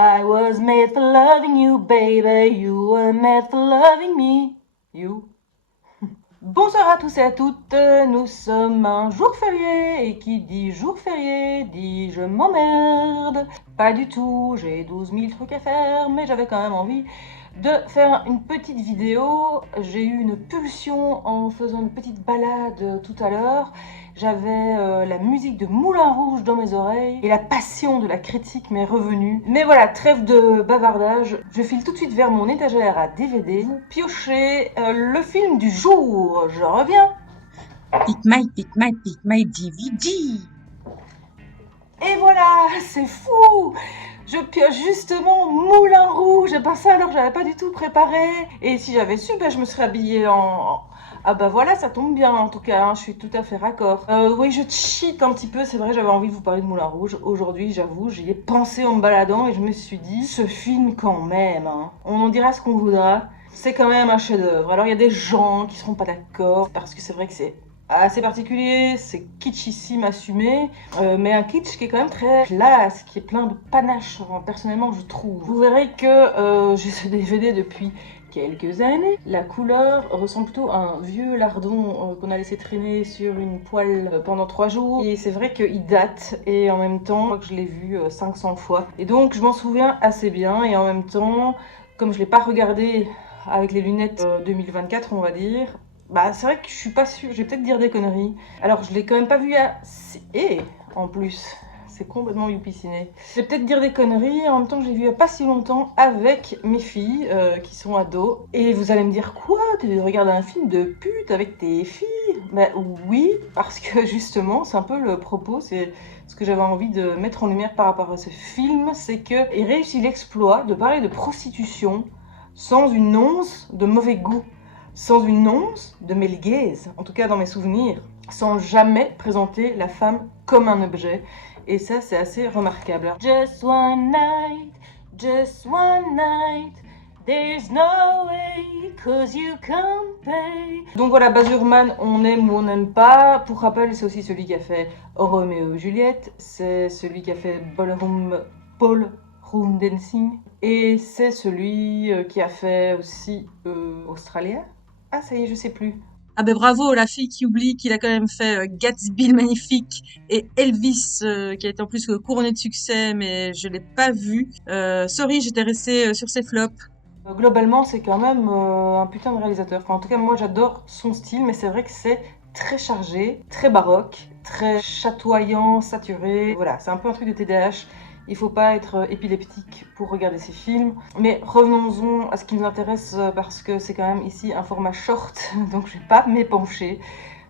I was made for loving you, baby. You were made for loving me. You. Bonsoir à tous et à toutes, nous sommes un jour férié, et qui dit jour férié dit je m'emmerde. Pas du tout, j'ai 12 000 trucs à faire, mais j'avais quand même envie de faire une petite vidéo. J'ai eu une pulsion en faisant une petite balade tout à l'heure. J'avais la musique de Moulin Rouge dans mes oreilles et la passion de la critique m'est revenue. Mais voilà, trêve de bavardage, je file tout de suite vers mon étagère à DVD, piocher le film du jour. Je reviens. Pick my DVD. Et voilà, c'est fou! Je pioche justement Moulin Rouge. Et ben ça alors j'avais pas du tout préparé. Et si j'avais su, ben je me serais habillée en... Ah bah voilà, ça tombe bien en tout cas, hein, je suis tout à fait raccord. Oui, je cheat un petit peu, c'est vrai, j'avais envie de vous parler de Moulin Rouge. Aujourd'hui, j'avoue, j'y ai pensé en me baladant et je me suis dit, ce film quand même, hein, on en dira ce qu'on voudra, c'est quand même un chef-d'œuvre. Alors il y a des gens qui seront pas d'accord, parce que c'est vrai que c'est assez particulier, c'est kitschissime assumé, mais un kitsch qui est quand même très classe, qui est plein de panache, personnellement je trouve. Vous verrez que j'ai ce DVD depuis quelques années. La couleur ressemble plutôt à un vieux lardon qu'on a laissé traîner sur une poêle pendant 3 jours. Et c'est vrai qu'il date, et en même temps, je crois que je l'ai vu 500 fois. Et donc je m'en souviens assez bien, et en même temps, comme je l'ai pas regardé avec les lunettes 2024, on va dire, bah c'est vrai que je suis pas sûre, je vais peut-être dire des conneries. Alors je l'ai quand même pas vu à... Et en plus, c'est complètement youpiciné. Je vais peut-être dire des conneries, en même temps je l'ai vu il y a pas si longtemps avec mes filles qui sont ados. Et vous allez me dire quoi? Tu regardes un film de pute avec tes filles? Bah oui, parce que justement c'est un peu le propos, c'est ce que j'avais envie de mettre en lumière par rapport à ce film, c'est qu'il réussit l'exploit de parler de prostitution sans une once de mauvais goût, sans une once de male gaze, en tout cas dans mes souvenirs, sans jamais présenter la femme comme un objet. Et ça, c'est assez remarquable. Just one night, there's no way, cause you can't pay. Donc voilà, Baz Luhrmann, on aime ou on n'aime pas. Pour rappel, c'est aussi celui qui a fait Roméo et Juliette, c'est celui qui a fait Ballroom Dancing, et c'est celui qui a fait aussi Australia. Ah ça y est, je sais plus. Ah ben bravo, la fille qui oublie qu'il a quand même fait Gatsby le magnifique et Elvis qui a été en plus couronné de succès, mais je l'ai pas vu. Sorry, j'étais restée sur ses flops. Globalement, c'est quand même un putain de réalisateur. Enfin, en tout cas, moi, j'adore son style, mais c'est vrai que c'est très chargé, très baroque, très chatoyant, saturé. Voilà, c'est un peu un truc de TDAH. Il faut pas être épileptique pour regarder ces films. Mais revenons-en à ce qui nous intéresse, parce que c'est quand même ici un format short, donc je vais pas m'épancher.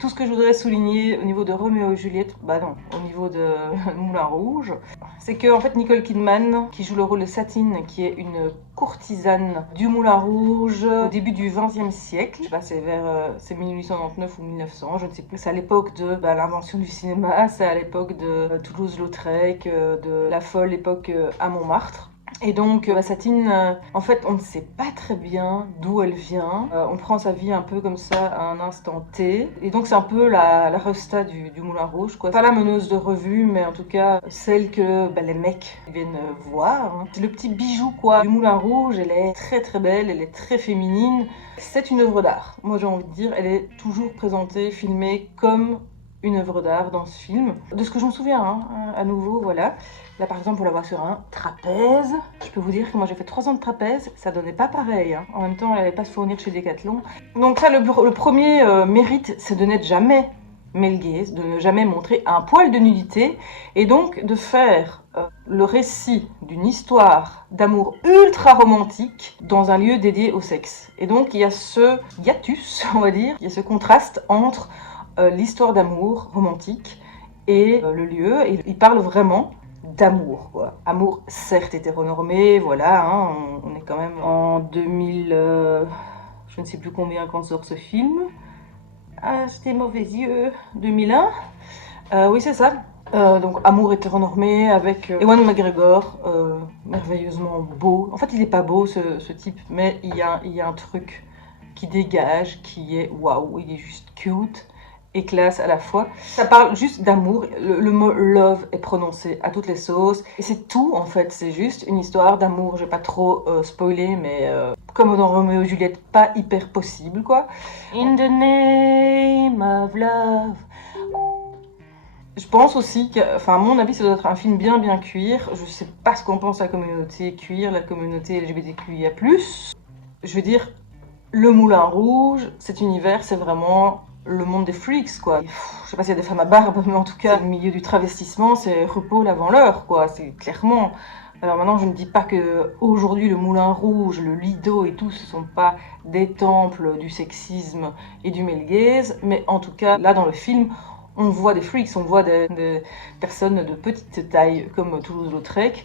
Tout ce que je voudrais souligner au niveau de Roméo et Juliette, bah non, au niveau de Moulin Rouge, c'est que en fait Nicole Kidman, qui joue le rôle de Satine, qui est une courtisane du Moulin Rouge au début du XXe siècle, je sais pas, c'est vers c'est 1899 ou 1900, je ne sais plus, c'est à l'époque de l'invention du cinéma, c'est à l'époque de Toulouse-Lautrec, de la folle époque à Montmartre. Et donc Satine, en fait, on ne sait pas très bien d'où elle vient. On prend sa vie un peu comme ça à un instant T. Et donc c'est un peu la resta du Moulin Rouge, quoi. Pas la meneuse de revue, mais en tout cas celle que les mecs viennent voir, hein. C'est le petit bijou, quoi, du Moulin Rouge. Elle est très très belle, elle est très féminine. C'est une œuvre d'art. Moi j'ai envie de dire, elle est toujours présentée, filmée comme une œuvre d'art dans ce film. De ce que je me souviens, hein, à nouveau, voilà. Là, par exemple, on la voit sur un trapèze. Je peux vous dire que moi, j'ai fait 3 ans de trapèze. Ça donnait pas pareil, hein. En même temps, elle n'allait pas se fournir chez Decathlon. Donc ça, le premier mérite, c'est de n'être jamais male gaze, de ne jamais montrer un poil de nudité, et donc de faire le récit d'une histoire d'amour ultra romantique dans un lieu dédié au sexe. Et donc, il y a ce hiatus, on va dire, il y a ce contraste entre l'histoire d'amour romantique et le lieu. Et il parle vraiment d'amour, quoi. Amour certes hétéronormé, voilà, hein, on est quand même en 2000, je ne sais plus combien quand sort ce film. Ah, c'était mauvais yeux, 2001. Oui, c'est ça. Donc amour hétéronormé avec Ewan McGregor, merveilleusement beau. En fait, il est pas beau ce type, mais il y a un truc qui dégage, qui est waouh, il est juste cute. et classe à la fois. Ça parle juste d'amour, le mot love est prononcé à toutes les sauces, et c'est tout en fait, c'est juste une histoire d'amour, je vais pas trop spoiler, mais comme dans Roméo et Juliette, pas hyper possible quoi. In the name of love. Je pense aussi que, enfin à mon avis, ça doit être un film bien cuir. Je sais pas ce qu'en pense la communauté queer, la communauté LGBTQIA+. Je veux dire, le Moulin Rouge, cet univers, c'est vraiment le monde des freaks, quoi. Je sais pas s'il y a des femmes à barbe, mais en tout cas, au milieu du travestissement, c'est RuPaul avant l'heure, quoi. C'est clairement. Alors maintenant, je ne dis pas que aujourd'hui le Moulin Rouge, le Lido et tout, ce sont pas des temples du sexisme et du male gaze, mais en tout cas, là dans le film, on voit des freaks, on voit des personnes de petite taille, comme Toulouse-Lautrec.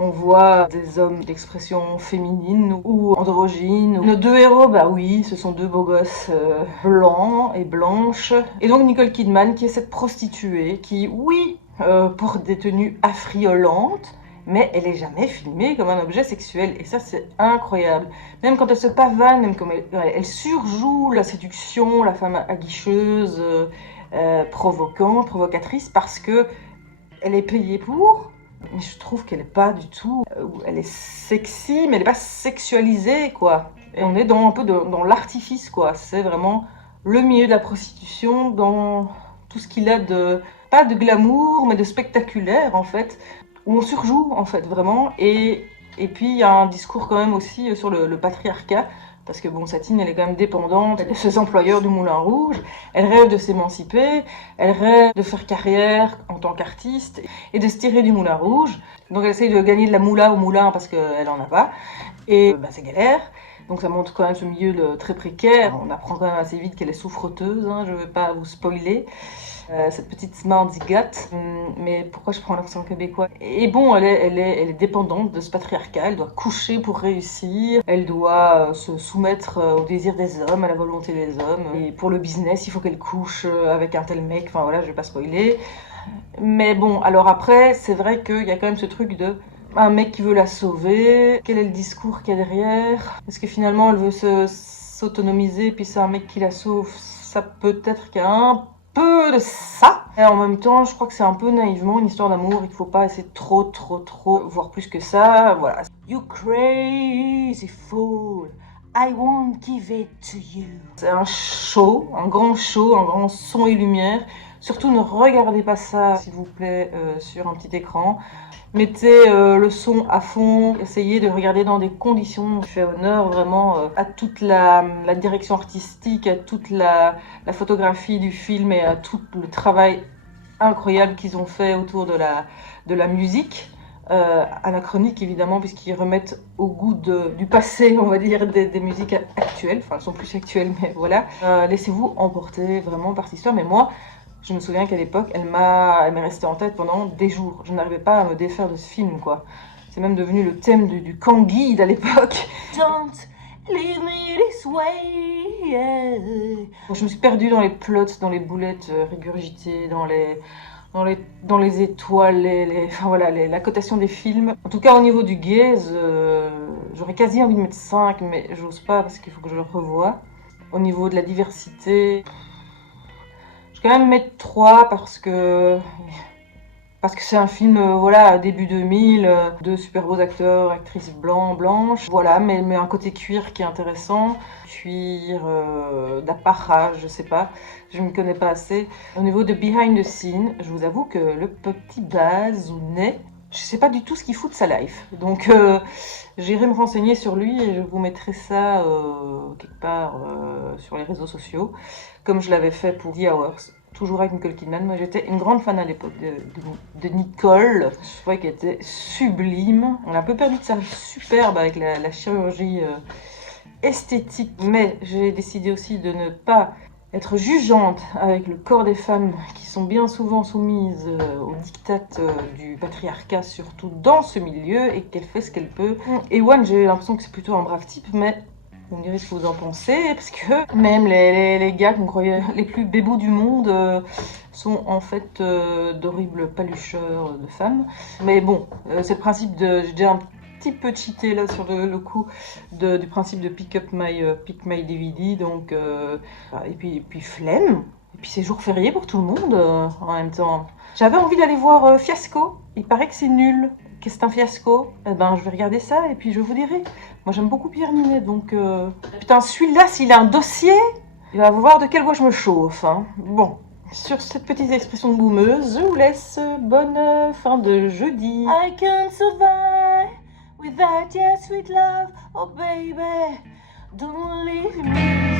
On voit des hommes d'expression féminine ou androgyne. Nos deux héros, bah oui, ce sont deux beaux gosses blancs et blanches. Et donc Nicole Kidman, qui est cette prostituée, qui, oui, porte des tenues affriolantes, mais elle est jamais filmée comme un objet sexuel. Et ça, c'est incroyable. Même quand elle se pavane, même comme elle surjoue la séduction, la femme aguicheuse, provocante, provocatrice, parce que elle est payée pour. Mais je trouve qu'elle est pas du tout. Elle est sexy, mais elle est pas sexualisée, quoi. Et on est un peu dans l'artifice, quoi. C'est vraiment le milieu de la prostitution, dans tout ce qu'il a de. Pas de glamour, mais de spectaculaire, en fait. Où on surjoue, en fait, vraiment. Et puis, il y a un discours quand même aussi sur le patriarcat. Parce que bon, Satine, elle est quand même dépendante de ses employeurs du Moulin Rouge. Elle rêve de s'émanciper, elle rêve de faire carrière en tant qu'artiste et de se tirer du Moulin Rouge. Donc elle essaye de gagner de la moula au moulin parce qu'elle en a pas. Et c'est galère. Donc ça montre quand même ce milieu très précaire. On apprend quand même assez vite qu'elle est souffreteuse, hein, je ne vais pas vous spoiler. Cette petite mendigate, mais pourquoi je prends l'accent québécois? Et bon, elle est dépendante de ce patriarcat, elle doit coucher pour réussir, elle doit se soumettre au désir des hommes, à la volonté des hommes, et pour le business, il faut qu'elle couche avec un tel mec, enfin voilà, je vais pas spoiler. Mais bon, alors après, c'est vrai qu'il y a quand même ce truc de un mec qui veut la sauver, quel est le discours qu'il y a derrière? Est-ce que finalement elle veut s'autonomiser, puis c'est un mec qui la sauve? Ça peut être qu'il y a un peu de ça. Et en même temps, je crois que c'est un peu naïvement une histoire d'amour et qu'il faut pas essayer de trop voir plus que ça. Voilà. You crazy fool, I won't give it to you. C'est un show, un grand son et lumière. Surtout ne regardez pas ça, s'il vous plaît, sur un petit écran. Mettez le son à fond, essayez de regarder dans des conditions. Je fais honneur vraiment à toute la direction artistique, à toute la photographie du film et à tout le travail incroyable qu'ils ont fait autour de la musique. Anachronique évidemment, puisqu'ils remettent au goût du passé, on va dire, des musiques actuelles. Enfin, elles sont plus actuelles, mais voilà. Laissez-vous emporter vraiment par cette histoire. Mais moi, je me souviens qu'à l'époque, elle m'est restée en tête pendant des jours. Je n'arrivais pas à me défaire de ce film, quoi. C'est même devenu le thème du camp guide à l'époque. Don't leave me this way. Yeah. Je me suis perdue dans les plots, dans les boulettes régurgitées, dans les étoiles, enfin voilà, la cotation des films. En tout cas, au niveau du gaze, j'aurais quasi envie de mettre 5, mais j'ose pas parce qu'il faut que je le revoie. Au niveau de la diversité, je vais quand même mettre 3 parce que c'est un film, voilà, début 2000, de super beaux acteurs, actrices blanches, voilà, mais un côté cuir qui est intéressant, cuir, d'apparat, je sais pas, je ne connais pas assez. Au niveau de behind the scene, je vous avoue que le petit Bazounet, je sais pas du tout ce qu'il fout de sa life, donc j'irai me renseigner sur lui et je vous mettrai ça quelque part sur les réseaux sociaux, comme je l'avais fait pour The Hours. Toujours avec Nicole Kidman. Moi, j'étais une grande fan à l'époque de Nicole. Je trouvais qu'elle était sublime. On a un peu perdu de sa superbe avec la chirurgie esthétique. Mais j'ai décidé aussi de ne pas être jugeante avec le corps des femmes qui sont bien souvent soumises aux diktats du patriarcat, surtout dans ce milieu, et qu'elle fait ce qu'elle peut. Et One, j'ai l'impression que c'est plutôt un brave type, mais vous me direz ce que vous en pensez, parce que même les gars qu'on croyait les plus bébous du monde sont en fait d'horribles palucheurs de femmes. Mais bon, c'est le principe de... J'ai déjà un petit peu cheaté là sur le coup du principe de pick my DVD, donc... et puis flemme. Puis c'est jour férié pour tout le monde en même temps. J'avais envie d'aller voir Fiasco. Il paraît que c'est nul, que c'est un fiasco. Eh ben, je vais regarder ça et puis je vous dirai. Moi, j'aime beaucoup Pierre Ninet, donc... Putain, celui-là, s'il a un dossier, il va voir de quelle voie je me chauffe. Hein. Bon, sur cette petite expression de boumeuse, je vous laisse. Bonne fin de jeudi. I can't survive without your sweet love, oh baby, don't leave me.